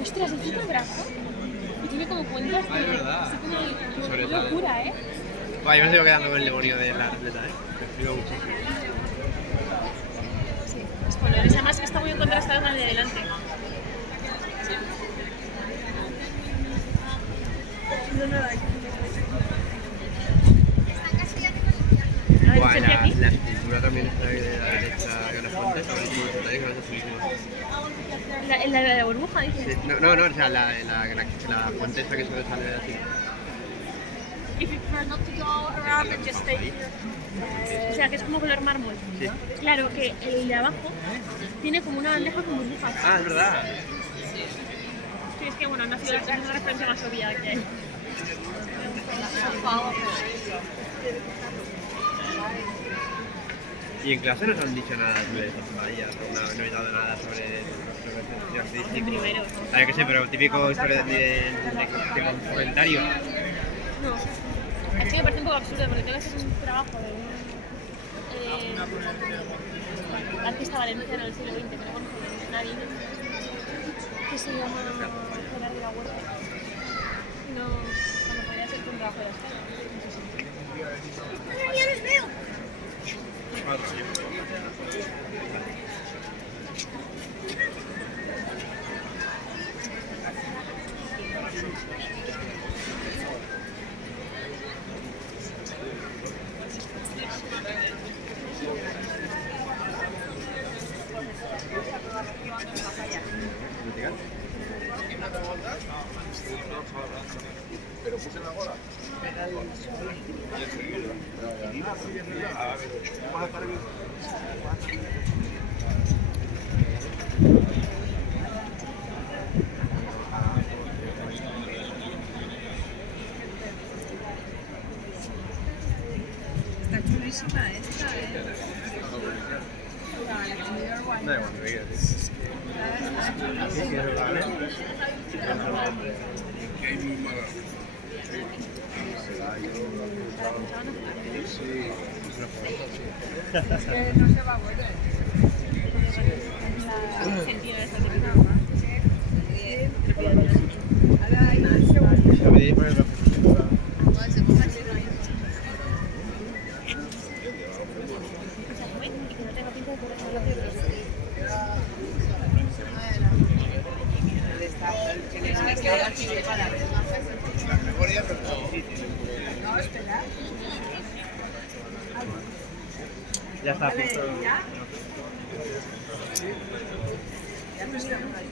Ostras, es un brazo y tiene como cuentas de... Es verdad. Así como Sobre de locura, ¿eh? Va, yo me sigo quedando con el demonio de la atleta, ¿eh? Me flipo muchísimo. Sí, los colores. Además está muy contrastado con el de delante. A ver, Guau, ¿se aquí? la escultura también está ahí de la derecha, que la fuente, está buenísimo, está ahí, que me hace chulísimo. La burbuja, dices. Sí, no, o sea, la fuente esta que se sale de así. If you prefer not to go around and just stay Ahí. here. O sea, que es como color mármol. Sí. Claro, que el de abajo tiene como una bandeja con burbujas. Ah, es verdad. Sí, es que bueno, no ha sido la referencia más obvia que hay. Y en clase no nos han dicho nada sobre esas vallas, no he notado nada sobre el artístico. En primero. A ver, que sé, pero típico historia de comentario. No, es que me parece un poco absurdo porque tengo que hacer un trabajo de un artista valenciano del siglo XX que no conoce nadie, que se llama Gerard de la Huerta. No, cuando podría ser un trabajo de la escala. ¡Ya los veo! Pero puse la gola. Está chulísima esta, Da igual, me digas. ¿Sí? ¿Quieres hablar? Que hay muy mala. No se va a volver. El sentido de esta técnica. Ahora hay más. Ya me di por el Y que no tenga pinta de poner la piedra. Tienes que hablar sin para ver. La memoria, pero no. No, espera. Ya está, justo. Ya no estamos ahí.